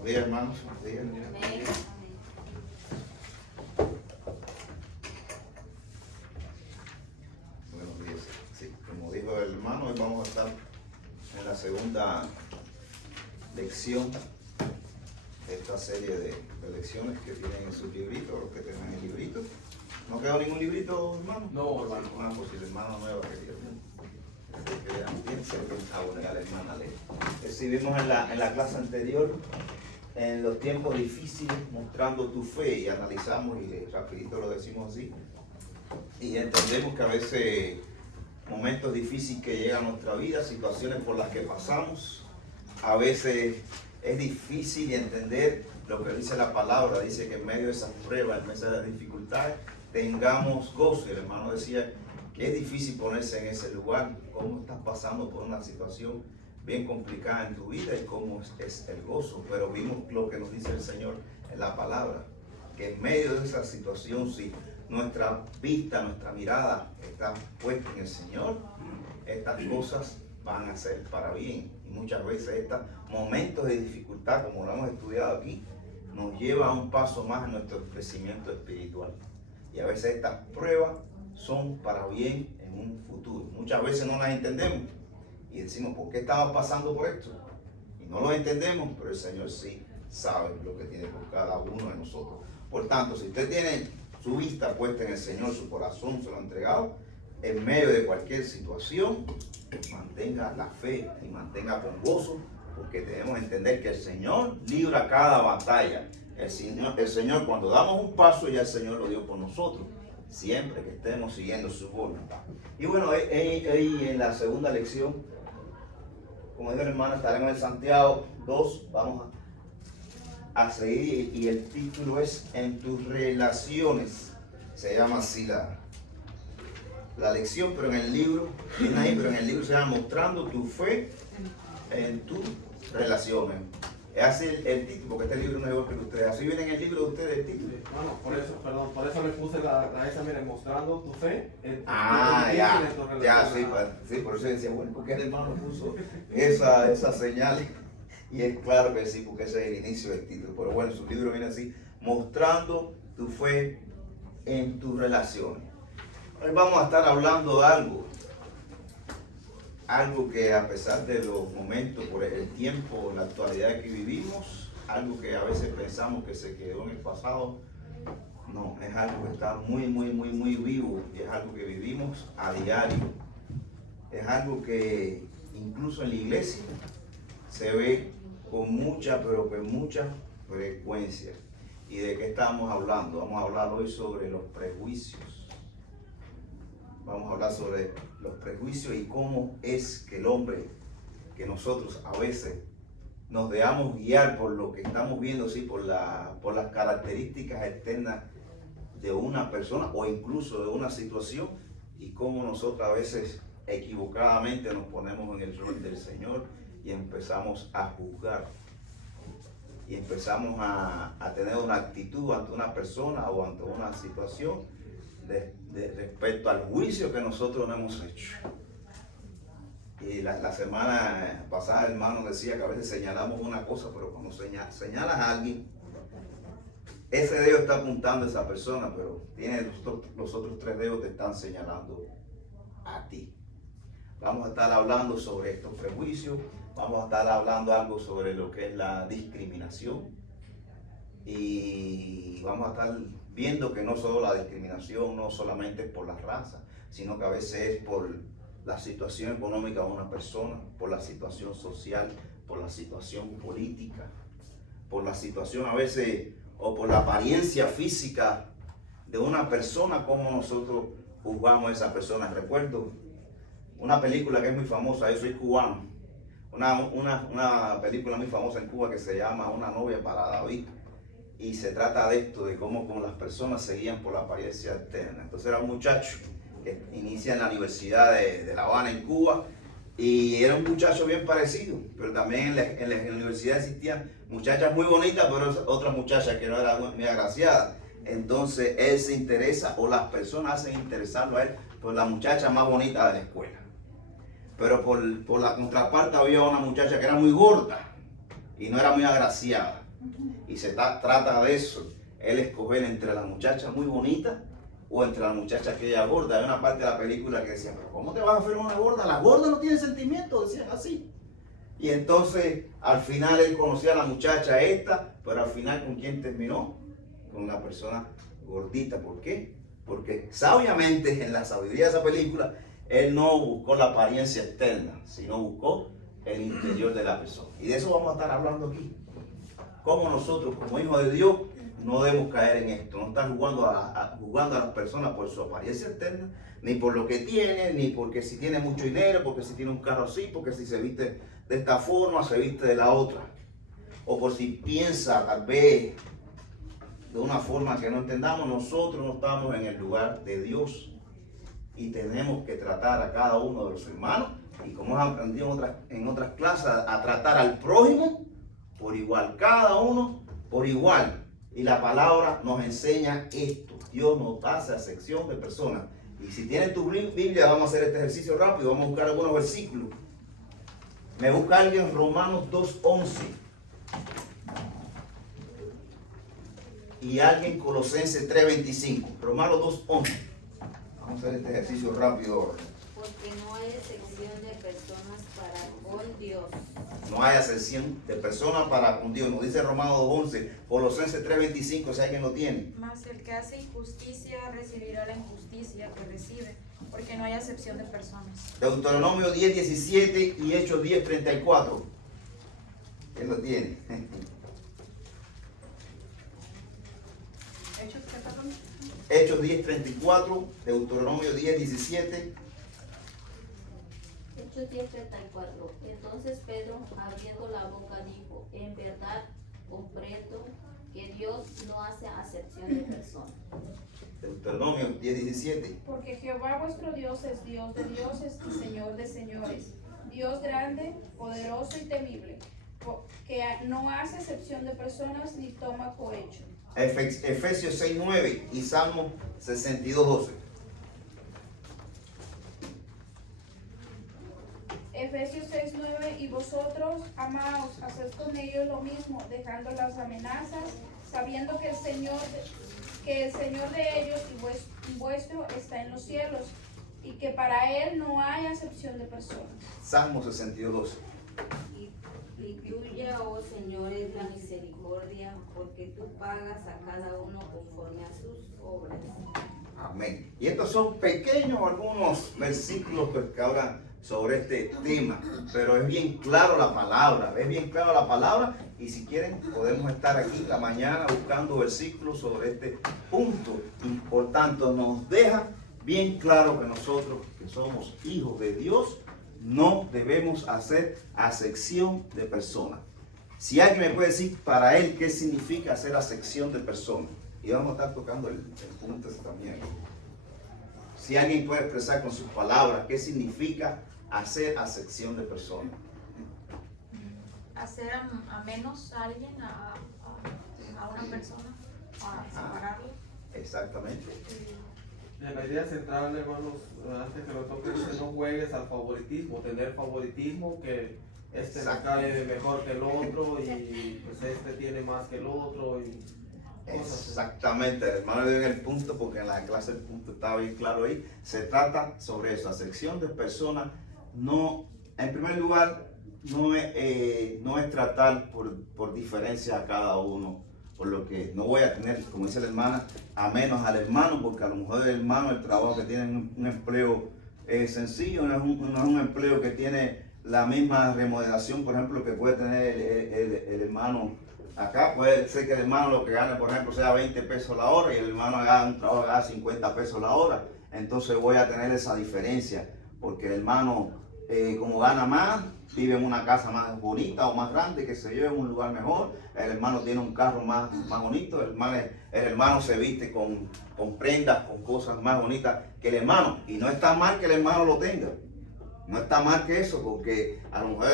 Buenos días, hermanos. Buenos días. Buenos días. Sí, como dijo el hermano, hoy vamos a estar en la segunda lección de esta serie de lecciones que tienen en sus libritos, los que tienen el librito. ¿No quedó ningún librito, hermano? No, hermano. Ah, pues si la hermana nueva quería. Que vean bien, se bueno, ya la hermana lee. Si vimos en la clase anterior, en los tiempos difíciles, mostrando tu fe, y analizamos y rapidito lo decimos así, y entendemos que a veces momentos difíciles que llegan a nuestra vida, situaciones por las que pasamos, a veces es difícil entender lo que dice la palabra. Dice que en medio de esas pruebas, en medio de las dificultades, tengamos gozo. El hermano decía que es difícil ponerse en ese lugar, cómo estás pasando por una situación bien complicada en tu vida y cómo es el gozo. Pero vimos lo que nos dice el Señor en la palabra, que en medio de esa situación, si nuestra vista, nuestra mirada está puesta en el Señor, estas cosas van a ser para bien. Y muchas veces estos momentos de dificultad, como lo hemos estudiado aquí, nos lleva a un paso más en nuestro crecimiento espiritual. Y a veces estas pruebas son para bien en un futuro. Muchas veces no las entendemos y decimos, ¿por qué estamos pasando por esto? Y no lo entendemos, pero el Señor sí sabe lo que tiene por cada uno de nosotros. Por tanto, si usted tiene su vista puesta en el Señor, su corazón se lo ha entregado, en medio de cualquier situación, mantenga la fe y mantenga con gozo, porque debemos entender que el Señor libra cada batalla. El Señor, cuando damos un paso, ya el Señor lo dio por nosotros, siempre que estemos siguiendo su voluntad. Y bueno, hoy en la segunda lección, como dijo el hermano, estaremos en Santiago 2, vamos a seguir, y el título es En tus relaciones. Se llama así la lección, pero en el libro, se llama Mostrando tu fe en tus relaciones. Es así el título, porque este libro no es igual que ustedes. Así viene en el libro de ustedes el título. No, por eso le puse la esa, miren, mostrando tu fe en sí, por eso decía, bueno, porque el hermano puso esa señal. Y es claro que sí, porque ese es el inicio del título. Pero bueno, su libro viene así, Mostrando tu fe en tus relaciones. Hoy vamos a estar hablando de algo que a pesar de los momentos, por el tiempo, la actualidad que vivimos, algo que a veces pensamos que se quedó en el pasado, no, es algo que está muy vivo, y es algo que vivimos a diario. Es algo que incluso en la iglesia se ve con mucha frecuencia. ¿Y de qué estamos hablando? Vamos a hablar hoy sobre los prejuicios. Vamos a hablar sobre los prejuicios y cómo es que el hombre, que nosotros a veces nos dejamos guiar por lo que estamos viendo, sí, por las características externas de una persona o incluso de una situación, y cómo nosotros a veces equivocadamente nos ponemos en el rol del Señor y empezamos a juzgar y empezamos a tener una actitud ante una persona o ante una situación respecto al juicio que nosotros no hemos hecho. Y la semana pasada el hermano decía que a veces señalamos una cosa, pero cuando señalas a alguien, ese dedo está apuntando a esa persona, pero tiene los otros tres dedos te están señalando a ti. Vamos a estar hablando sobre estos prejuicios, vamos a estar hablando algo sobre lo que es la discriminación, y vamos a estar viendo que no solo la discriminación, no solamente es por la raza, sino que a veces es por la situación económica de una persona, por la situación social, por la situación política, por la situación a veces, o por la apariencia física de una persona, como nosotros juzgamos a esa persona. Recuerdo una película que es muy famosa, yo soy cubano, una película muy famosa en Cuba que se llama Una novia para David. Y se trata de esto, de cómo las personas se guían por la apariencia externa. Entonces era un muchacho que inicia en la Universidad de La Habana, en Cuba, y era un muchacho bien parecido, pero también en la universidad existían muchachas muy bonitas, pero otras muchachas que no eran muy agraciadas. Entonces él se interesa, o las personas hacen interesarlo a él por la muchacha más bonita de la escuela. Pero por la contraparte había una muchacha que era muy gorda y no era muy agraciada. Y se trata de eso. Él escoger entre la muchacha muy bonita o entre la muchacha aquella gorda. Hay una parte de la película que decía, pero ¿cómo te vas a hacer una gorda? Las gordas no tienen sentimientos, decían así. Y entonces al final él conocía a la muchacha esta, pero al final ¿con quién terminó? Con una persona gordita. ¿Por qué? Porque sabiamente, en la sabiduría de esa película, él no buscó la apariencia externa, sino buscó el interior de la persona. Y de eso vamos a estar hablando aquí. Cómo nosotros, como hijos de Dios, no debemos caer en esto. No estar jugando a las personas por su apariencia externa, ni por lo que tiene, ni porque si tiene mucho dinero, porque si tiene un carro así, porque si se viste de esta forma, se viste de la otra. O por si piensa tal vez de una forma que no entendamos. Nosotros no estamos en el lugar de Dios y tenemos que tratar a cada uno de los hermanos, y como hemos aprendido en otras clases, a tratar al prójimo por igual, cada uno por igual. Y la palabra nos enseña esto. Dios nos hace acepción de personas. Y si tienes tu Biblia, vamos a hacer este ejercicio rápido, vamos a buscar algunos versículos. Me busca alguien Romanos 2:11. Y alguien Colosenses 3:25. Romanos 2:11. Vamos a hacer este ejercicio rápido ahora. Porque no hay excepción de personas para con Dios. No hay excepción de personas para con Dios. Nos dice Romanos 2:11. Colosenses 3:25, si alguien lo tiene. Mas el que hace injusticia recibirá la injusticia que recibe, porque no hay excepción de personas. Deuteronomio 10:17 y Hechos 10:34. ¿Quién lo tiene? ¿Hechos qué, perdón? Hechos 10:34, Deuteronomio 10:17. Hechos 10:34. Entonces Pedro, abriendo la boca, dijo: en verdad comprendo que Dios no hace acepción de personas. Deuteronomio 10:17. Porque Jehová vuestro Dios es Dios de dioses y Señor de señores, Dios grande, poderoso y temible, que no hace excepción de personas ni toma cohecho. Efesios 6:9 y Salmo 62:12. Efesios 6:9. Y vosotros, amaos, haced con ellos lo mismo, dejando las amenazas, sabiendo que el Señor de ellos y vuestro está en los cielos, y que para Él no hay acepción de personas. Salmo 62:12. Y tuya, oh Señor, es la misericordia, porque tú pagas a cada uno conforme a sus obras. Amén. Y estos son pequeños algunos versículos que hablan sobre este tema, pero es bien claro la palabra, y si quieren podemos estar aquí la mañana buscando versículos sobre este punto, y por tanto nos deja bien claro que nosotros que somos hijos de Dios no debemos hacer acepción de personas. Si alguien me puede decir para él qué significa hacer acepción de personas, y vamos a estar tocando el punto ese también. Si alguien puede expresar con sus palabras qué significa hacer acepción de personas. Hacer a menos a alguien, a una persona, a separarlo. Exactamente. La idea central, hermanos, antes que lo toque, dice: no juegues al favoritismo, tener favoritismo, que este me cae mejor que el otro y pues este tiene más que el otro y cosas así. Exactamente, el hermano dio en el punto, porque en la clase el punto estaba bien claro ahí. Se trata sobre eso, acepción de personas. No, en primer lugar, no es tratar por diferencia a cada uno, por lo que no voy a tener, como dice la hermana, a menos al hermano, porque a lo mejor el hermano, el trabajo que tiene un empleo sencillo, no es un empleo que tiene la misma remodelación, por ejemplo, que puede tener el hermano acá. Puede ser que el hermano lo que gane, por ejemplo, sea 20 pesos la hora, y el hermano haga un trabajo que haga 50 pesos la hora. Entonces voy a tener esa diferencia, porque el hermano, como gana más, vive en una casa más bonita o más grande, que se en un lugar mejor. El hermano tiene un carro más bonito. El hermano se viste con prendas, con cosas más bonitas que el hermano. Y no está mal que el hermano lo tenga. No está mal que eso, porque a lo mejor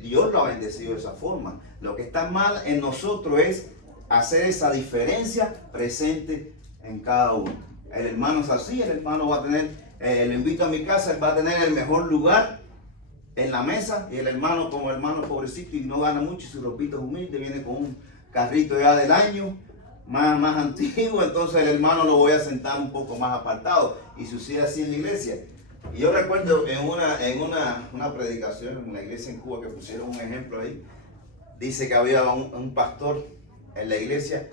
Dios lo ha bendecido de esa forma. Lo que está mal en nosotros es hacer esa diferencia presente en cada uno. El hermano es así, el hermano va a tener, lo invito a mi casa, él va a tener el mejor lugar en la mesa, y el hermano, como hermano pobrecito y no gana mucho, y su ropita es humilde, viene con carrito ya del año, más antiguo, entonces el hermano lo voy a sentar un poco más apartado, y sucede así en la iglesia. Y yo recuerdo en una predicación en una iglesia en Cuba que pusieron un ejemplo ahí, dice que había un pastor en la iglesia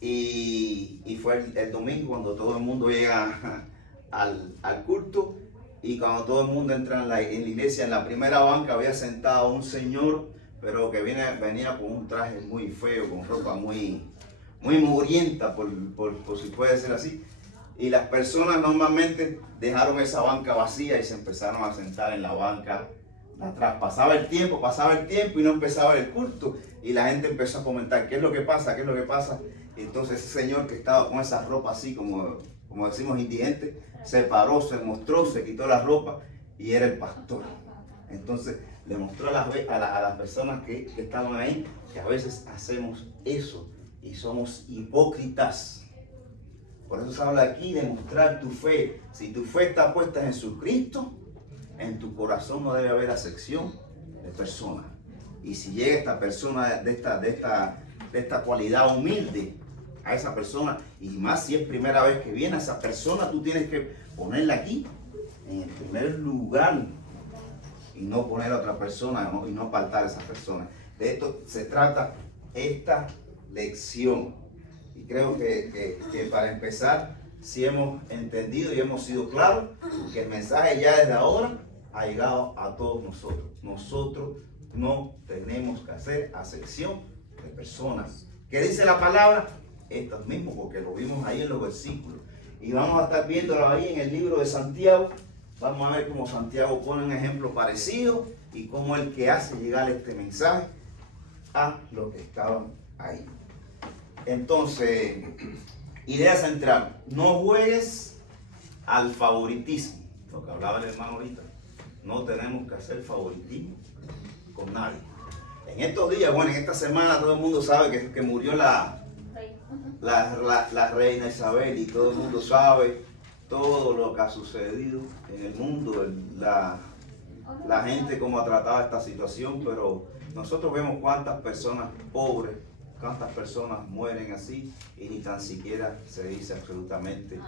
y fue el domingo cuando todo el mundo llega al culto, y cuando todo el mundo entra en la iglesia, en la primera banca había sentado un señor, pero que venía con un traje muy feo, con ropa muy mugrienta, por si puede ser así. Y las personas normalmente dejaron esa banca vacía y se empezaron a sentar en la banca de atrás. Pasaba el tiempo y no empezaba el culto. Y la gente empezó a comentar, ¿qué es lo que pasa? ¿Qué es lo que pasa? Y entonces ese señor que estaba con esa ropa así, como decimos indigente, se paró, se mostró, se quitó la ropa y era el pastor. Entonces le mostró a las personas que estaban ahí que a veces hacemos eso y somos hipócritas. Por eso se habla aquí de mostrar tu fe. Si tu fe está puesta en Jesucristo, en tu corazón no debe haber acepción de personas. Y si llega esta persona de esta cualidad humilde a esa persona, y más si es primera vez que viene a esa persona, tú tienes que ponerla aquí en el primer lugar y no poner a otra persona y no apartar a esa persona. De esto se trata esta lección. Y creo que para empezar, si hemos entendido y hemos sido claros, que el mensaje ya desde ahora ha llegado a todos nosotros. Nosotros no tenemos que hacer acepción de personas. ¿Qué dice la palabra? Estas mismas, porque lo vimos ahí en los versículos. Y vamos a estar viéndolo ahí en el libro de Santiago. Vamos a ver cómo Santiago pone un ejemplo parecido y cómo el que hace llegar este mensaje a los que estaban ahí. Entonces, idea central, no juegues al favoritismo, lo que hablaba el hermano ahorita. No tenemos que hacer favoritismo con nadie. En estos días, bueno, en esta semana todo el mundo sabe que murió la reina Isabel, y todo el mundo sabe todo lo que ha sucedido en el mundo, la gente cómo ha tratado esta situación, pero nosotros vemos cuántas personas pobres, cuántas personas mueren así y ni tan siquiera se dice absolutamente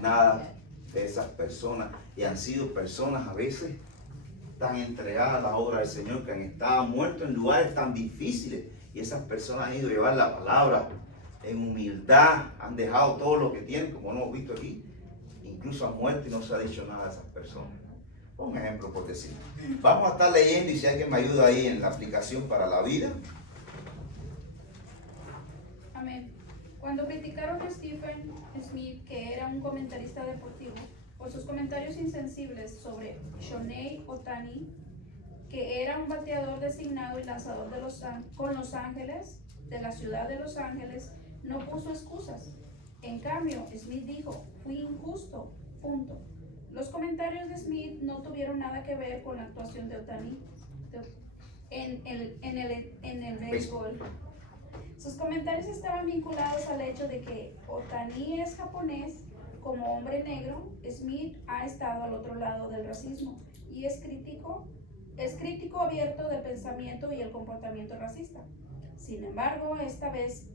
nada de esas personas, y han sido personas a veces tan entregadas a la obra del Señor que han estado muertos en lugares tan difíciles, y esas personas han ido a llevar la palabra en humildad, han dejado todo lo que tienen, como hemos visto aquí, incluso han muerto y no se ha dicho nada de esas personas. Un ejemplo por decir. Vamos a estar leyendo, y si alguien me ayuda ahí en la aplicación para la vida. Amén. Cuando criticaron a Stephen Smith, que era un comentarista deportivo, por sus comentarios insensibles sobre Shohei Ohtani, que era un bateador designado y lanzador con Los Ángeles, de la ciudad de Los Ángeles, no puso excusas. En cambio, Smith dijo, fui injusto, punto. Los comentarios de Smith no tuvieron nada que ver con la actuación de Ohtani en el béisbol. Sus comentarios estaban vinculados al hecho de que Ohtani es japonés. Como hombre negro, Smith ha estado al otro lado del racismo y es crítico abierto del pensamiento y el comportamiento racista. Sin embargo, esta vez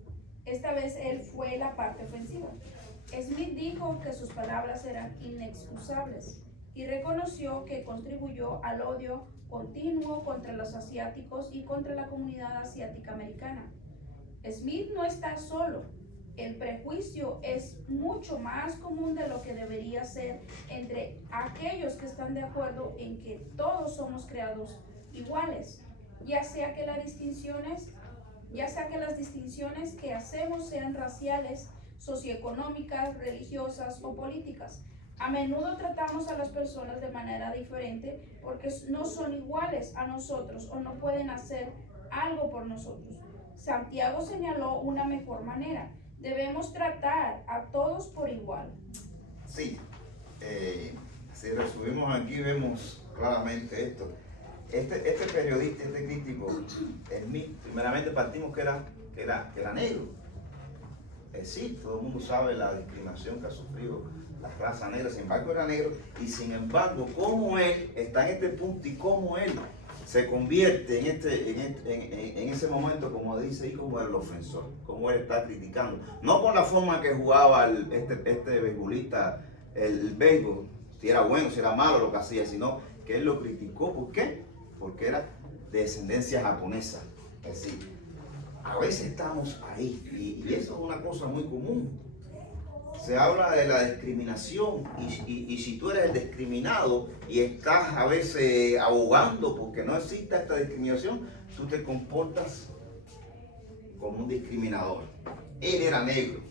él fue la parte ofensiva. Smith dijo que sus palabras eran inexcusables y reconoció que contribuyó al odio continuo contra los asiáticos y contra la comunidad asiática americana. Smith no está solo. El prejuicio es mucho más común de lo que debería ser entre aquellos que están de acuerdo en que todos somos creados iguales, ya sea que las distinciones que hacemos sean raciales, socioeconómicas, religiosas o políticas. A menudo tratamos a las personas de manera diferente porque no son iguales a nosotros o no pueden hacer algo por nosotros. Santiago señaló una mejor manera. Debemos tratar a todos por igual. Sí, si resumimos aquí vemos claramente esto. Este periodista, este crítico, primeramente partimos que era negro. Sí, todo el mundo sabe la discriminación que ha sufrido la raza negra, sin embargo era negro, y sin embargo, como él está en este punto y como él se convierte en ese momento, como dice, y como el ofensor, como él está criticando. No con la forma que jugaba este beisbolista el béisbol, si era bueno, si era malo lo que hacía, sino que él lo criticó. ¿Por qué? Porque era de descendencia japonesa. Es decir, a veces estamos ahí, y eso es una cosa muy común. Se habla de la discriminación, y si tú eres el discriminado y estás a veces abogando porque no exista esta discriminación, tú te comportas como un discriminador. Él era negro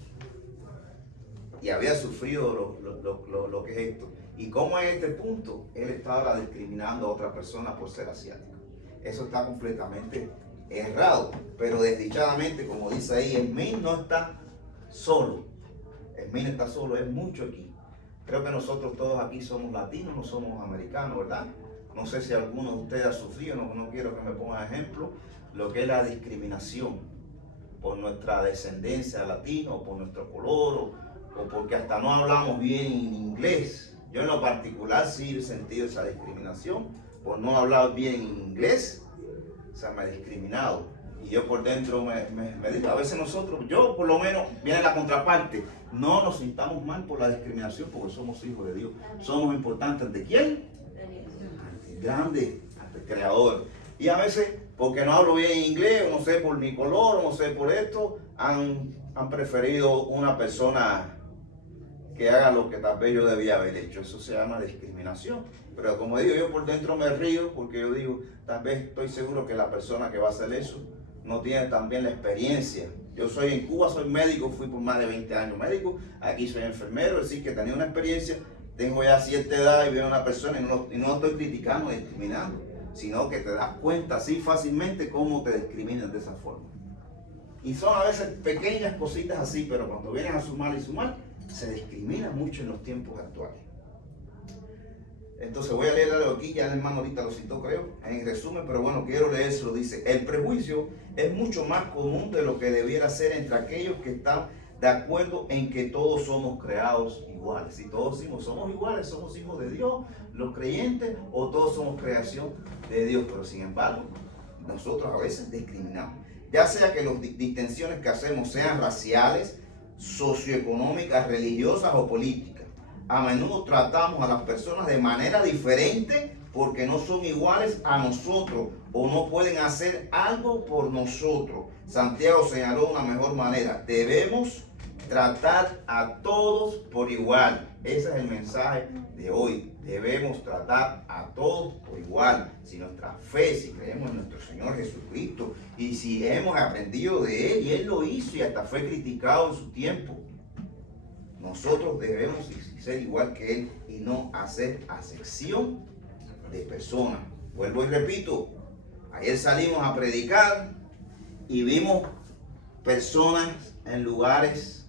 y había sufrido lo que es esto. Y como en este punto él estaba discriminando a otra persona por ser asiático. Eso está completamente errado. Pero desdichadamente, como dice ahí, Smith no está solo. Smith está solo, es mucho aquí. Creo que nosotros todos aquí somos latinos, no somos americanos, ¿verdad? No sé si alguno de ustedes ha sufrido, no quiero que me pongan ejemplo, lo que es la discriminación por nuestra descendencia latina, o por nuestro color, o porque hasta no hablamos bien inglés. Yo en lo particular sí he sentido esa discriminación por no hablar bien inglés. O sea, me he discriminado. Y yo por dentro me digo, a veces nosotros, yo por lo menos, viene la contraparte, no nos sintamos mal por la discriminación porque somos hijos de Dios. Somos importantes ante quién, ante el grande, ante el creador. Y a veces, porque no hablo bien inglés, o no sé por mi color, o no sé por esto, han preferido una persona que haga lo que tal vez yo debía haber hecho. Eso se llama discriminación. Pero como digo, yo por dentro me río porque yo digo, tal vez estoy seguro que la persona que va a hacer eso no tiene también la experiencia. Yo soy en Cuba, soy médico, fui por más de 20 años médico, aquí soy enfermero, es decir, que tenía una experiencia, tengo ya cierta edad y veo a una persona y no estoy criticando, discriminando, sino que te das cuenta así fácilmente cómo te discriminan de esa forma. Y son a veces pequeñas cositas así, pero cuando vienen a sumar y sumar, se discrimina mucho en los tiempos actuales. Entonces voy a leer algo aquí, ya el hermano ahorita lo citó creo, en resumen, pero bueno, quiero leérselo. Dice, el prejuicio es mucho más común de lo que debiera ser entre aquellos que están de acuerdo en que todos somos creados iguales. Si todos somos iguales, somos hijos de Dios, los creyentes, o todos somos creación de Dios. Pero sin embargo, nosotros a veces discriminamos. Ya sea que las distinciones que hacemos sean raciales, socioeconómicas, religiosas o políticas. A menudo tratamos a las personas de manera diferente porque no son iguales a nosotros o no pueden hacer algo por nosotros. Santiago señaló una mejor manera. Debemos tratar a todos por igual. Ese es el mensaje de hoy. Debemos tratar a todos por igual. Si nuestra fe, si creemos en nuestro Señor Jesucristo y si hemos aprendido de Él y Él lo hizo y hasta fue criticado en su tiempo, nosotros debemos ser igual que Él y no hacer acepción de personas. Vuelvo y repito, ayer salimos a predicar y vimos personas en lugares,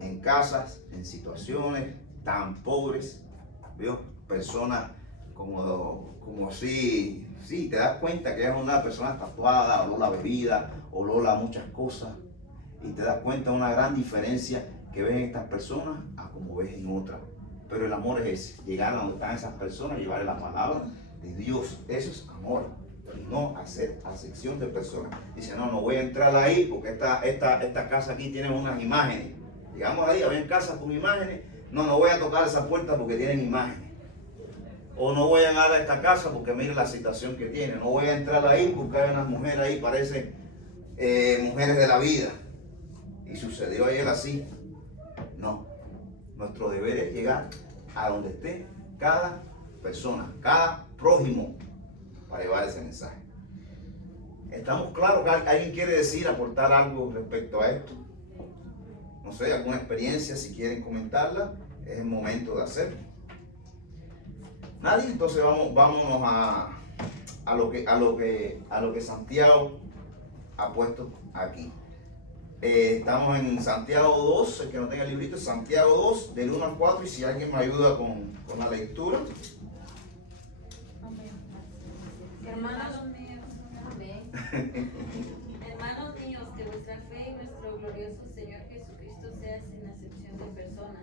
en casas, en situaciones tan pobres, ¿vio? Personas como si, sí, te das cuenta que es una persona tatuada, olor a bebida, olor a muchas cosas, y te das cuenta de una gran diferencia que ves en estas personas a como ves en otras. Pero el amor es ese, llegar a donde están esas personas, llevarle la palabra de Dios. Eso es amor, y no hacer acepción de personas. Dice, no voy a entrar ahí porque esta casa aquí tiene unas imágenes. Llegamos ahí, había casas con imágenes, no voy a tocar esa puerta porque tienen imágenes. O no voy a llegar a esta casa porque mire la situación que tiene. No voy a entrar ahí porque hay unas mujeres ahí, parecen mujeres de la vida. Y sucedió ayer así. No, nuestro deber es llegar a donde esté cada persona, cada prójimo, para llevar ese mensaje. ¿Estamos claros? ¿Alguien quiere decir, aportar algo respecto a esto? No sé, alguna experiencia, si quieren comentarla, es el momento de hacerlo. Nadie, entonces vámonos a lo que Santiago ha puesto aquí. Estamos en Santiago 2, el que no tenga el librito, Santiago 2, del 1 al 4, y si alguien me ayuda con la lectura. Hermanos míos, Amén. hermanos míos, que vuestra fe y nuestro glorioso Señor Jesucristo sea sin acepción de personas.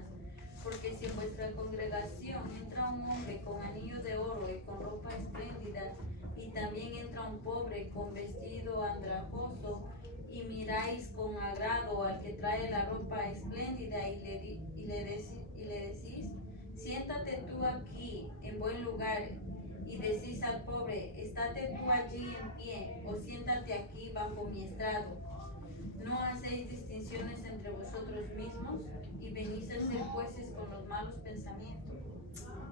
Porque si en vuestra congregación entra un hombre con anillo de oro y con ropa espléndida, y también entra un pobre con vestido andrajoso, y miráis con agrado al que trae la ropa espléndida y le decís, siéntate tú aquí en buen lugar, y decís al pobre, estate tú allí en pie, o siéntate aquí bajo mi estrado. ¿No hacéis distinciones entre vosotros mismos y venís a ser jueces con los malos pensamientos?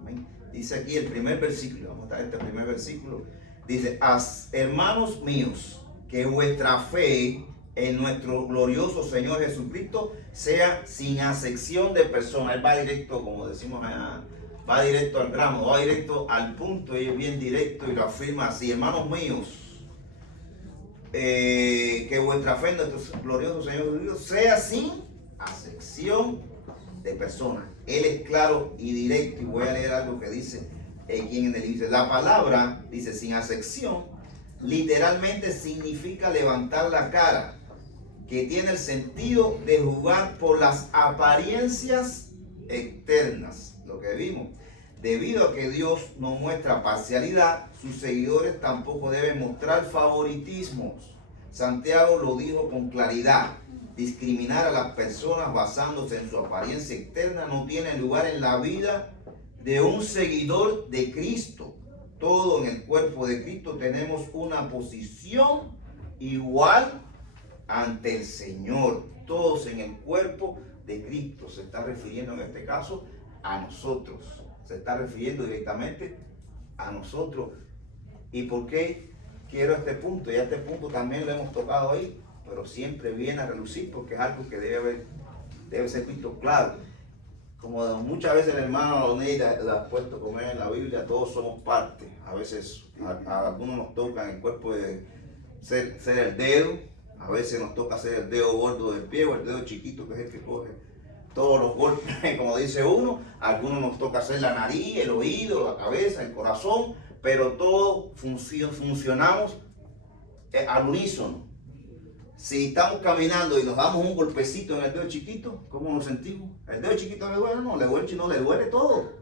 Amén. Dice aquí el primer versículo, vamos a estar este primer versículo. Dice, hermanos míos, que vuestra fe en nuestro glorioso Señor Jesucristo sea sin acepción de persona. Él va directo, como decimos, va directo al grano, va directo al punto, y es bien directo y lo afirma así, hermanos míos, que vuestra fe en nuestro glorioso Señor Jesucristo sea sin acepción de personas. Él es claro y directo, y voy a leer algo que dice aquí en el libro. La palabra dice sin acepción, literalmente significa levantar la cara, que tiene el sentido de jugar por las apariencias externas, lo que vimos. Debido a que Dios no muestra parcialidad, sus seguidores tampoco deben mostrar favoritismos. Santiago lo dijo con claridad. Discriminar a las personas basándose en su apariencia externa no tiene lugar en la vida de un seguidor de Cristo. Todos en el cuerpo de Cristo tenemos una posición igual ante el Señor. Todos en el cuerpo de Cristo. Se está refiriendo en este caso a nosotros. Se está refiriendo directamente a nosotros. ¿Y por qué quiero este punto? Ya este punto también lo hemos tocado ahí, pero siempre viene a relucir porque es algo que debe ser visto claro. Como muchas veces el hermano Loney le ha puesto como es en la Biblia, todos somos parte. A veces a algunos nos toca en el cuerpo de ser el dedo, a veces nos toca ser el dedo gordo del pie o el dedo chiquito, que es el que coge todos los golpes, como dice uno. A algunos nos toca hacer la nariz, el oído, la cabeza, el corazón, pero todos funcionamos al unísono. Si estamos caminando y nos damos un golpecito en el dedo chiquito, ¿cómo nos sentimos? ¿El dedo chiquito le duele? No, le duele todo.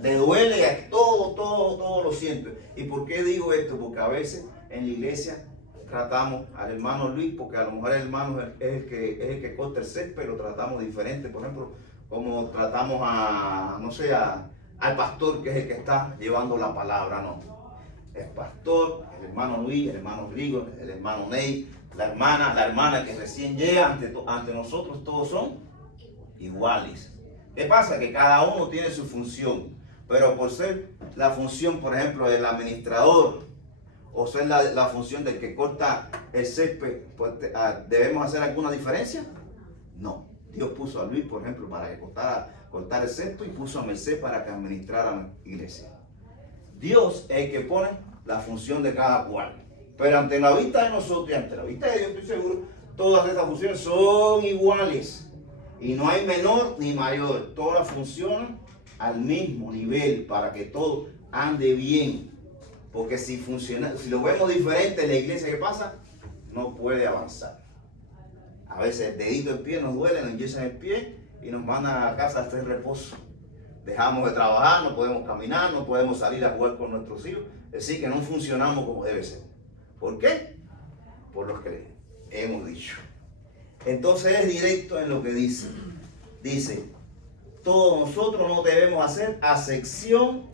Le duele todo lo siento. ¿Y por qué digo esto? Porque a veces en la iglesia tratamos al hermano Luis, porque a lo mejor el hermano es el que corta el césped, lo tratamos diferente. Por ejemplo, como tratamos al pastor, que es el que está llevando la palabra, no. El pastor, el hermano Luis, el hermano Rigo, el hermano Ney, la hermana que recién llega ante nosotros, todos son iguales. ¿Qué pasa? Que cada uno tiene su función, pero por ser la función, por ejemplo, del administrador, o ser la función del que corta el césped, pues, ¿debemos hacer alguna diferencia? No. Dios puso a Luis, por ejemplo, para que cortara el césped, y puso a Merced para que administrara la iglesia. Dios es el que pone la función de cada cual. Pero ante la vista de nosotros y ante la vista de Dios, estoy seguro, todas estas funciones son iguales. Y no hay menor ni mayor. Todas funcionan al mismo nivel para que todo ande bien. Porque si lo vemos diferente en la iglesia, ¿qué pasa? No puede avanzar. A veces el dedito del pie nos duele, nos enyesa el pie y nos mandan a la casa a hacer reposo. Dejamos de trabajar, no podemos caminar, no podemos salir a jugar con nuestros hijos. Es decir, que no funcionamos como debe ser. ¿Por qué? Por lo que hemos dicho. Entonces es directo en lo que dice. Dice, todos nosotros no debemos hacer acepción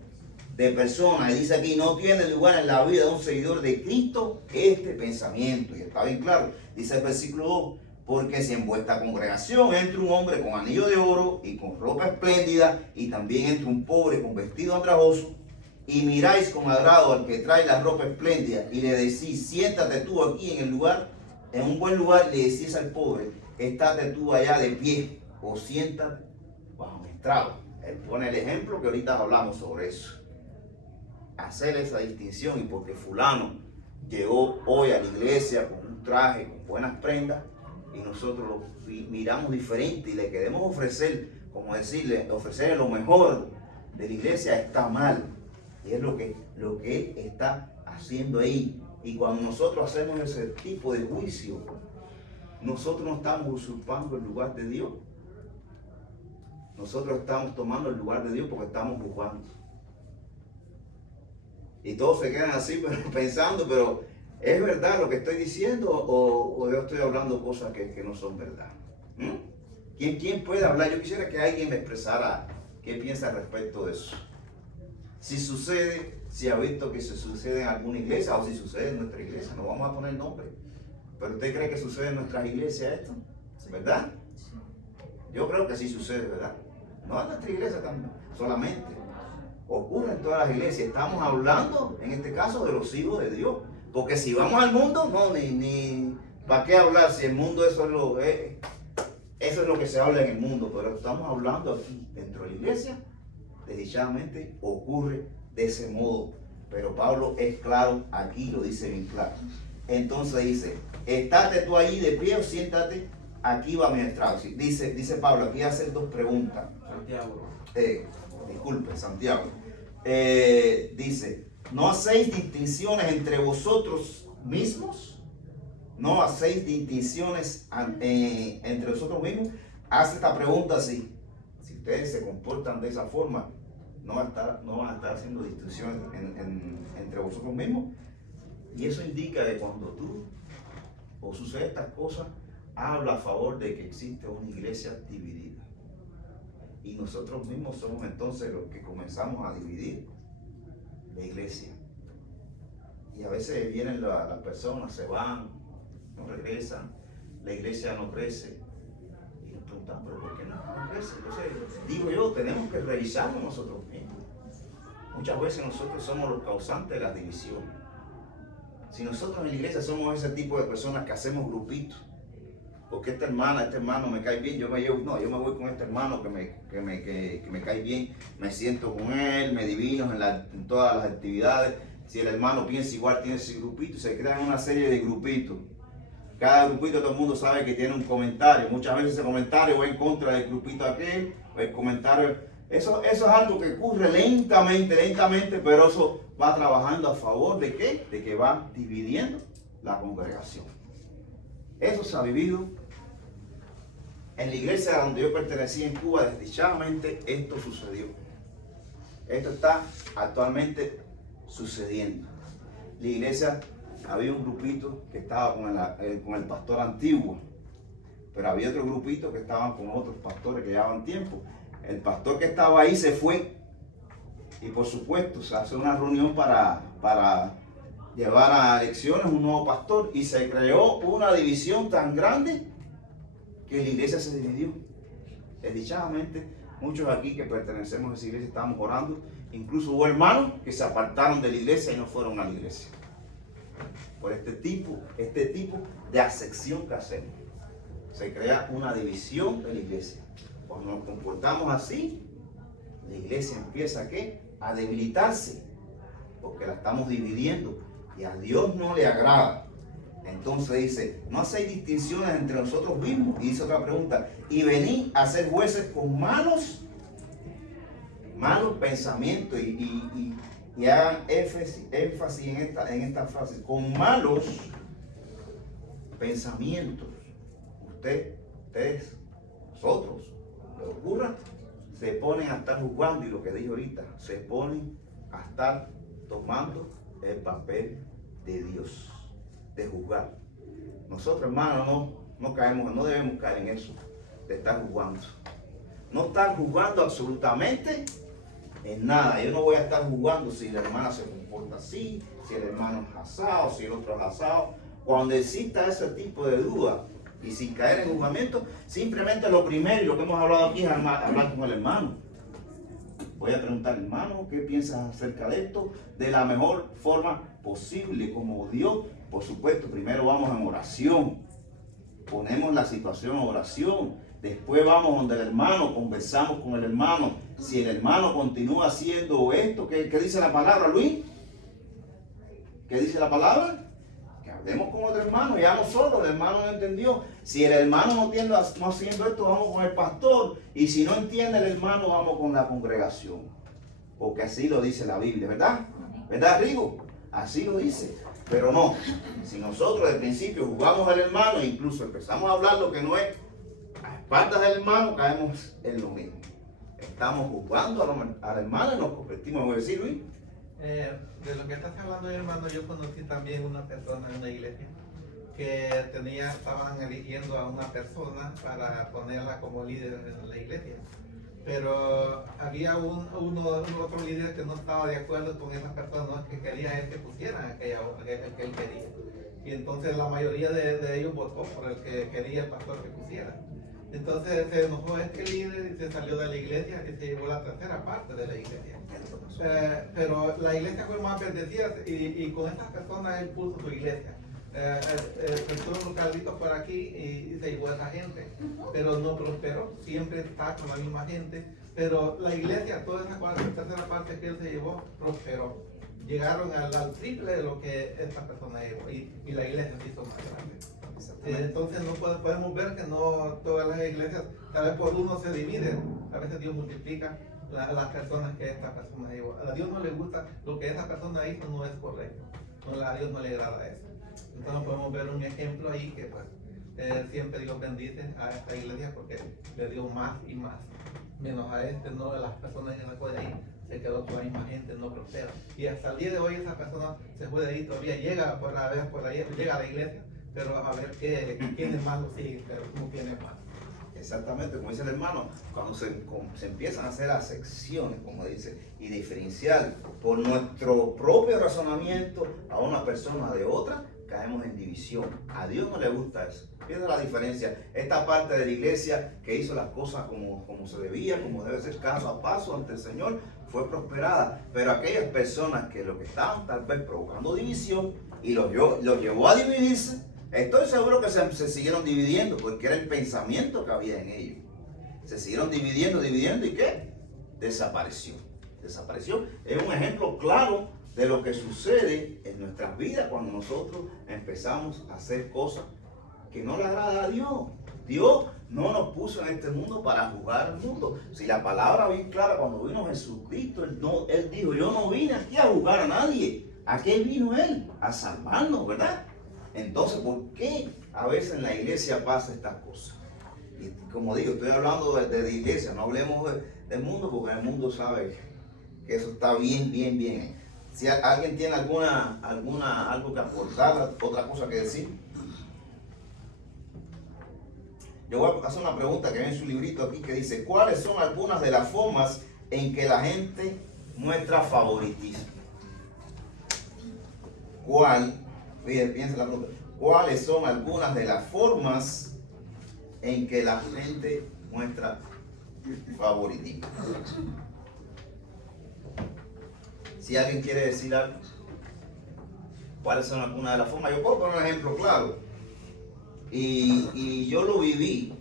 de personas. Y dice aquí, no tiene lugar en la vida de un seguidor de Cristo este pensamiento. Y está bien claro. Dice el versículo 2, porque si en vuestra congregación entra un hombre con anillo de oro y con ropa espléndida, y también entra un pobre con vestido andrajoso, y miráis con agrado al que trae la ropa espléndida, y le decís, siéntate tú aquí en un buen lugar, le decís al pobre, estate tú allá de pie, o siéntate bajo mi estrado. Él pone el ejemplo que ahorita hablamos sobre eso. Hacer esa distinción, y porque fulano llegó hoy a la iglesia con un traje, con buenas prendas, y nosotros lo miramos diferente y le queremos ofrecer, como decirle, ofrecerle lo mejor de la iglesia, está mal. Y es lo que él está haciendo ahí. Y cuando nosotros hacemos ese tipo de juicio, nosotros no estamos usurpando el lugar de Dios. Nosotros estamos tomando el lugar de Dios porque estamos juzgando. Y todos se quedan así pero, pensando, pero ¿es verdad lo que estoy diciendo o yo estoy hablando cosas que no son verdad? ¿Quién puede hablar? Yo quisiera que alguien me expresara qué piensa al respecto de eso. Si sucede, si ha visto que se sucede en alguna iglesia o si sucede en nuestra iglesia, no vamos a poner nombre. Pero ¿usted cree que sucede en nuestras iglesias esto? ¿Verdad? Yo creo que sí sucede, ¿verdad? No en nuestra iglesia también, solamente. Ocurre en todas las iglesias. Estamos hablando, en este caso, de los hijos de Dios. Porque si vamos al mundo, no, ni ¿para qué hablar? Si el mundo eso es lo que se habla en el mundo. Pero estamos hablando aquí, dentro de la iglesia, desdichadamente ocurre de ese modo. Pero Pablo es claro, aquí lo dice bien claro. Entonces dice, estate tú ahí de pie o siéntate, aquí va mi estrado. Dice Pablo, aquí hace dos preguntas. Santiago. Disculpe, Santiago. Dice, ¿no hacéis distinciones entre vosotros mismos? ¿No hacéis distinciones entre vosotros mismos? Hace esta pregunta así. Si ustedes se comportan de esa forma, no van a estar haciendo distinciones entre vosotros mismos. Y eso indica que cuando tú o sucede estas cosas, habla a favor de que existe una iglesia dividida. Y nosotros mismos somos entonces los que comenzamos a dividir la iglesia. Y a veces vienen las personas, se van, no regresan, la iglesia no crece. Y nos preguntamos, ¿pero por qué no crece? Entonces, digo yo, tenemos que revisarnos nosotros mismos. Muchas veces nosotros somos los causantes de las divisiones. Si nosotros en la iglesia somos ese tipo de personas que hacemos grupitos, porque esta hermana, este hermano me cae bien, yo me voy con este hermano que me cae bien, me siento con él, me divino en todas las actividades. Si el hermano piensa igual, tiene ese grupito, se crean una serie de grupitos. Cada grupito todo el mundo sabe que tiene un comentario. Muchas veces ese comentario va en contra del grupito aquel, o el comentario. Eso es algo que ocurre lentamente, pero eso va trabajando a favor de ¿qué? De que va dividiendo la congregación. Eso se ha vivido en la iglesia donde yo pertenecía en Cuba. Desdichadamente esto sucedió. Esto está actualmente sucediendo. La iglesia, había un grupito que estaba con el pastor antiguo, pero había otro grupito que estaban con otros pastores que llevaban tiempo. El pastor que estaba ahí se fue y por supuesto se hace una reunión para llevar a elecciones un nuevo pastor y se creó una división tan grande que la iglesia se dividió. Desdichadamente, muchos aquí que pertenecemos a esa iglesia estamos orando. Incluso hubo hermanos que se apartaron de la iglesia y no fueron a la iglesia. Por este tipo de asección que hacemos. Se crea una división de la iglesia. Cuando nos comportamos así, la iglesia empieza ¿a qué? A debilitarse, porque la estamos dividiendo y a Dios no le agrada. Entonces dice, no hacéis distinciones entre nosotros mismos. Y dice otra pregunta, y venid a ser jueces con malos pensamientos. Y hagan énfasis en esta frase, con malos pensamientos. Ustedes, nosotros, lo que ocurra, se ponen a estar juzgando, y lo que dije ahorita, se ponen a estar tomando el papel de Dios, de juzgar. Nosotros, hermanos, no debemos caer en eso, de estar juzgando. No estar juzgando absolutamente en nada. Yo no voy a estar juzgando si la hermana se comporta así, si el hermano es asado, si el otro es asado. Cuando exista ese tipo de duda, y sin caer en juzgamiento, simplemente lo primero, y lo que hemos hablado aquí es hablar con el hermano. Voy a preguntar, hermano, ¿qué piensas acerca de esto? De la mejor forma posible, como Dios. Por supuesto, primero vamos en oración. Ponemos la situación en oración. Después vamos donde el hermano, conversamos con el hermano. Si el hermano continúa haciendo esto, ¿qué dice la palabra, Luis? ¿Qué dice la palabra? Que hablemos con otro hermano, ya no solo, el hermano no entendió. Si el hermano no haciendo esto, vamos con el pastor. Y si no entiende el hermano, vamos con la congregación. Porque así lo dice la Biblia, ¿verdad? ¿Verdad, Rigo? Así lo dice. Pero no, si nosotros desde el principio jugamos al hermano e incluso empezamos a hablar lo que no es, a espaldas del hermano, caemos en lo mismo. Estamos jugando al hermano y nos convertimos, voy a decir, Luis. De lo que estás hablando, hermano, yo conocí también una persona en una iglesia que estaban eligiendo a una persona para ponerla como líder en la iglesia. Pero había otro líder que no estaba de acuerdo con esa persona, que quería él que pusieran aquel que él quería. Y entonces la mayoría de ellos votó por el que quería el pastor que pusiera. Entonces se enojó este líder y se salió de la iglesia y se llevó la tercera parte de la iglesia. Pero la iglesia fue más bendecida y con estas personas él puso su iglesia. Pensó unos carritos por aquí y se llevó a esa gente, pero no prosperó, siempre está con la misma gente. Pero la iglesia, toda esa tercera parte que él se llevó, prosperó. Llegaron al triple de lo que esta persona llevó y la iglesia se hizo más grande. Entonces no podemos ver que no todas las iglesias, tal vez por uno se dividen, a veces Dios multiplica las personas que esta persona llevó. A Dios no le gusta lo que esa persona hizo, no es correcto, a Dios no le agrada eso. Entonces podemos ver un ejemplo ahí que pues siempre Dios bendice a esta iglesia porque le dio más y más, menos a no a las personas que sacó de ahí, se quedó con la misma gente, no prospera. Y hasta el día de hoy esa persona se fue de ahí, todavía llega por ahí, llega a la iglesia, pero a ver quiénes más lo siguen, pero no tiene más. Exactamente, como dice el hermano, cuando se empiezan a hacer acepciones, como dice, y diferenciar por nuestro propio razonamiento a una persona de otra, caemos en división. A Dios no le gusta eso. Fíjense la diferencia. Esta parte de la iglesia que hizo las cosas como se debía, como debe ser, caso a paso ante el Señor, fue prosperada. Pero aquellas personas que lo que estaban tal vez provocando división y los llevó a dividirse, estoy seguro que se siguieron dividiendo porque era el pensamiento que había en ellos. Se siguieron dividiendo y ¿qué? Desapareció. Es un ejemplo claro de lo que sucede en nuestras vidas cuando nosotros empezamos a hacer cosas que no le agrada a Dios. Dios no nos puso en este mundo para jugar al mundo. Si la palabra bien clara, cuando vino Jesucristo, él dijo, yo no vine aquí a jugar a nadie. ¿A qué vino Él? A salvarnos, ¿verdad? Entonces, ¿por qué a veces en la iglesia pasa estas cosas? Y como digo, estoy hablando de la iglesia, no hablemos del mundo, porque el mundo sabe que eso está bien. Si alguien tiene algo que aportar, otra cosa que decir. Yo voy a hacer una pregunta que viene en su librito aquí que dice, ¿cuáles son algunas de las formas en que la gente muestra favoritismo? Piensa la pregunta. ¿Cuáles son algunas de las formas en que la gente muestra favoritismo? Si alguien quiere decir algo, ¿cuáles son algunas de las formas? Yo puedo poner un ejemplo claro. Y yo lo viví.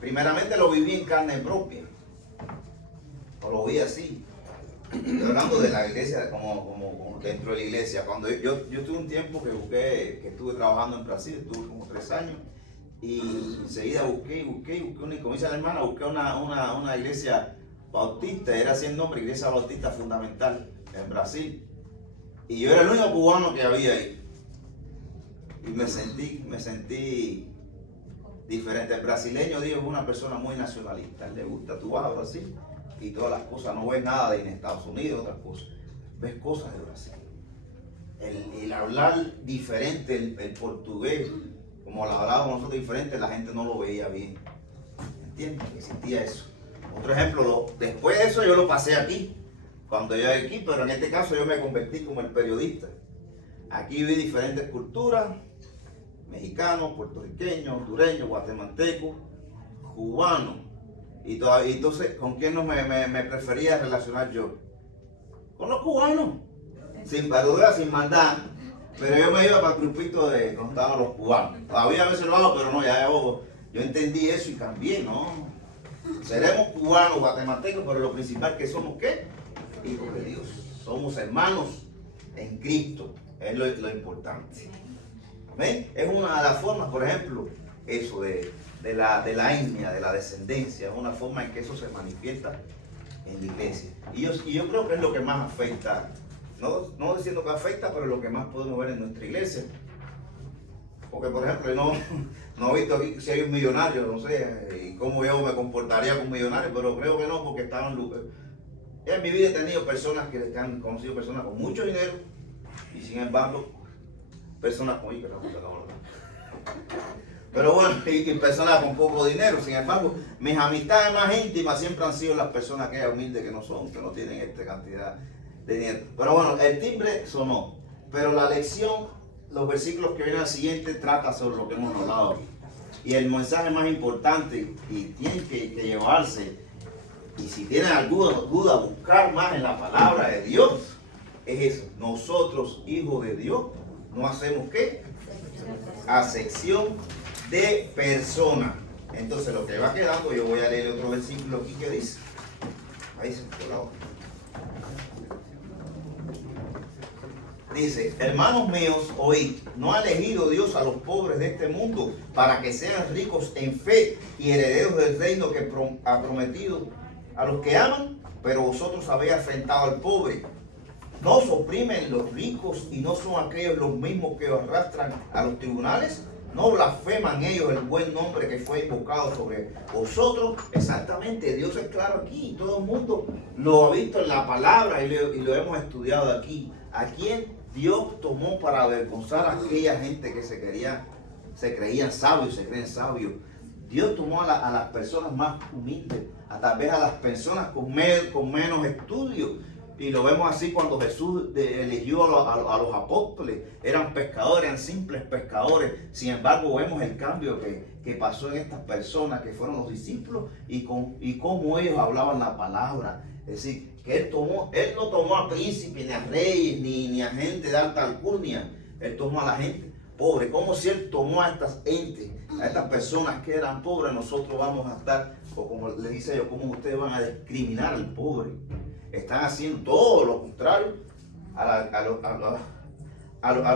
Primeramente lo viví en carne propia. O lo vi así. Estoy hablando de la iglesia, como dentro de la iglesia. Cuando yo tuve un tiempo que estuve trabajando en Brasil, estuve como 3 años. Y enseguida busqué, como dice la hermana, busqué una iglesia bautista, era así el nombre, Iglesia Bautista Fundamental en Brasil. Y yo era el único cubano que había ahí. Y me sentí diferente. El brasileño, Dios, es una persona muy nacionalista. Le gusta, tú vas a Brasil y todas las cosas, no ves nada de en Estados Unidos, otras cosas. Ves cosas de Brasil. El hablar diferente, el portugués, como lo hablábamos nosotros diferente, la gente no lo veía bien. ¿Entiendes? Existía eso. Otro ejemplo, después de eso yo lo pasé aquí, cuando yo aquí, pero en este caso yo me convertí como el periodista. Aquí vi diferentes culturas, mexicanos, puertorriqueños, hondureños, guatemaltecos, cubanos. Y entonces, ¿con quién me prefería relacionar yo? Con los cubanos, sin duda, sin maldad. Pero yo me iba para el grupito de donde estaban los cubanos. Todavía a veces lo hago, pero no, yo entendí eso y cambié, ¿no? Seremos cubanos, guatemaltecos, pero lo principal que somos, ¿qué? Hijos de Dios. Somos hermanos en Cristo. Es lo importante. ¿Ven? Es una de las formas, por ejemplo, eso de la etnia, de la descendencia. Es una forma en que eso se manifiesta en la iglesia. Y yo creo que es lo que más afecta. No diciendo que afecta, pero es lo que más podemos ver en nuestra iglesia. Porque, por ejemplo, yo no he visto aquí si hay un millonario, no sé, y cómo yo me comportaría con un millonario, pero creo que no, porque estaban En mi vida he tenido personas que han conocido personas con mucho dinero y sin embargo personas con pero bueno, y personas con poco dinero. Sin embargo, mis amistades más íntimas siempre han sido las personas que humildes, que no tienen esta cantidad de dinero. Pero bueno, el timbre sonó. Pero la lección, los versículos que vienen al siguiente, trata sobre lo que hemos hablado aquí. Y el mensaje más importante, y tienen que llevarse, y si tienen alguna duda, buscar más en la palabra de Dios, es eso. Nosotros, hijos de Dios, no hacemos ¿qué? Acepción de persona. Entonces lo que va quedando, yo voy a leer otro versículo aquí que dice. Ahí se me la hoja. Dice, hermanos míos, oíd, no ha elegido Dios a los pobres de este mundo para que sean ricos en fe y herederos del reino que ha prometido a los que aman, pero vosotros habéis afrentado al pobre. ¿No os oprimen los ricos y no son aquellos los mismos que os arrastran a los tribunales? ¿No blasfeman ellos el buen nombre que fue invocado sobre vosotros? Exactamente, Dios es claro aquí, todo el mundo lo ha visto en la palabra y lo hemos estudiado aquí. ¿A quién Dios tomó para avergonzar a aquella gente que se creían sabios, se creen sabios? Dios tomó a las personas más humildes, a tal vez a las personas con menos estudios. Y lo vemos así cuando Jesús eligió a los apóstoles. Eran pescadores, eran simples pescadores. Sin embargo, vemos el cambio que pasó en estas personas que fueron los discípulos y cómo ellos hablaban la palabra. Es decir, que Él no tomó a príncipes, ni a reyes, ni a gente de alta alcurnia. Él tomó a la gente pobre. Como si Él tomó a estas entes, a estas personas que eran pobres, nosotros vamos a estar, o como les dice yo, como ustedes van a discriminar al pobre. Están haciendo todo lo contrario a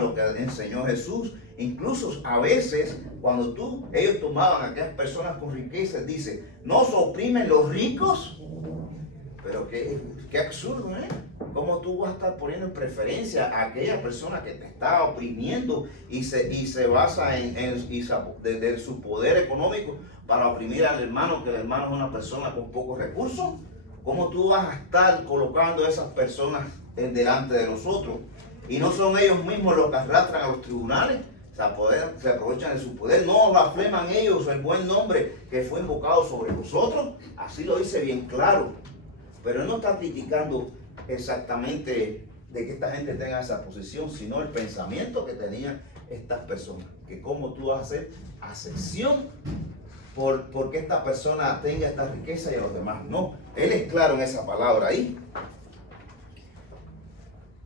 lo que enseñó Jesús. Incluso a veces, cuando ellos tomaban a aquellas personas con riquezas, dice, ¿no se oprimen los ricos? Pero qué absurdo, ¿eh? ¿Cómo tú vas a estar poniendo en preferencia a aquella persona que te está oprimiendo y se basa de su poder económico para oprimir al hermano, que el hermano es una persona con pocos recursos? ¿Cómo tú vas a estar colocando a esas personas delante de nosotros? Y no son ellos mismos los que arrastran a los tribunales, se aprovechan de su poder. No blasfeman ellos el buen nombre que fue invocado sobre nosotros. Así lo dice bien claro. Pero él no está criticando exactamente de que esta gente tenga esa posición, sino el pensamiento que tenían estas personas. Que cómo tú vas a hacer acepción porque esta persona tenga esta riqueza y a los demás no. Él es claro en esa palabra ahí.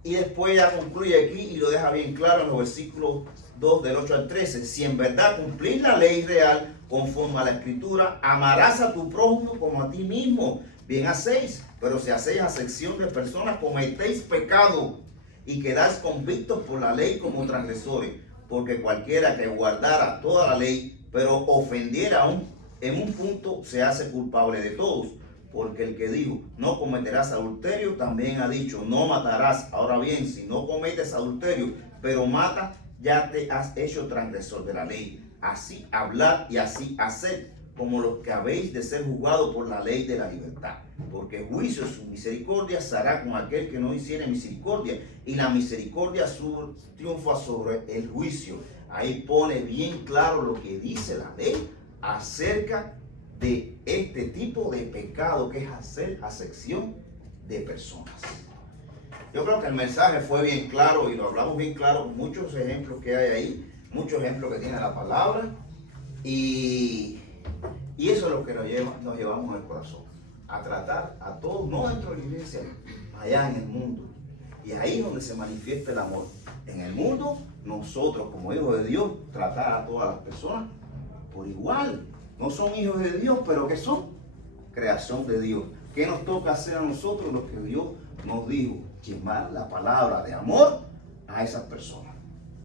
Y después ya concluye aquí y lo deja bien claro en los versículos 2 del 8 al 13. Si en verdad cumplís la ley real conforme a la escritura, amarás a tu prójimo como a ti mismo. Bien hacéis, pero si hacéis acepción de personas, cometéis pecado y quedáis convictos por la ley como transgresores. Porque cualquiera que guardara toda la ley, pero ofendiera en un punto, se hace culpable de todos. Porque el que dijo, no cometerás adulterio, también ha dicho, no matarás. Ahora bien, si no cometes adulterio, pero mata, ya te has hecho transgresor de la ley. Así hablad y así haced, como los que habéis de ser juzgados por la ley de la libertad. Porque juicio su misericordia se hará con aquel que no hiciere misericordia, y la misericordia triunfa sobre el juicio. Ahí pone bien claro lo que dice la ley acerca de este tipo de pecado que es hacer acepción de personas. Yo creo que el mensaje fue bien claro y lo hablamos bien claro, muchos ejemplos que hay ahí, muchos ejemplos que tiene la palabra y eso es lo que nos llevamos al corazón, a tratar a todos, no dentro de la iglesia, allá en el mundo. Y ahí es donde se manifiesta el amor. En el mundo, nosotros como hijos de Dios, tratar a todas las personas por igual. No son hijos de Dios, pero ¿qué son? Creación de Dios. ¿Qué nos toca hacer a nosotros? Lo que Dios nos dijo, llevar la palabra de amor a esas personas.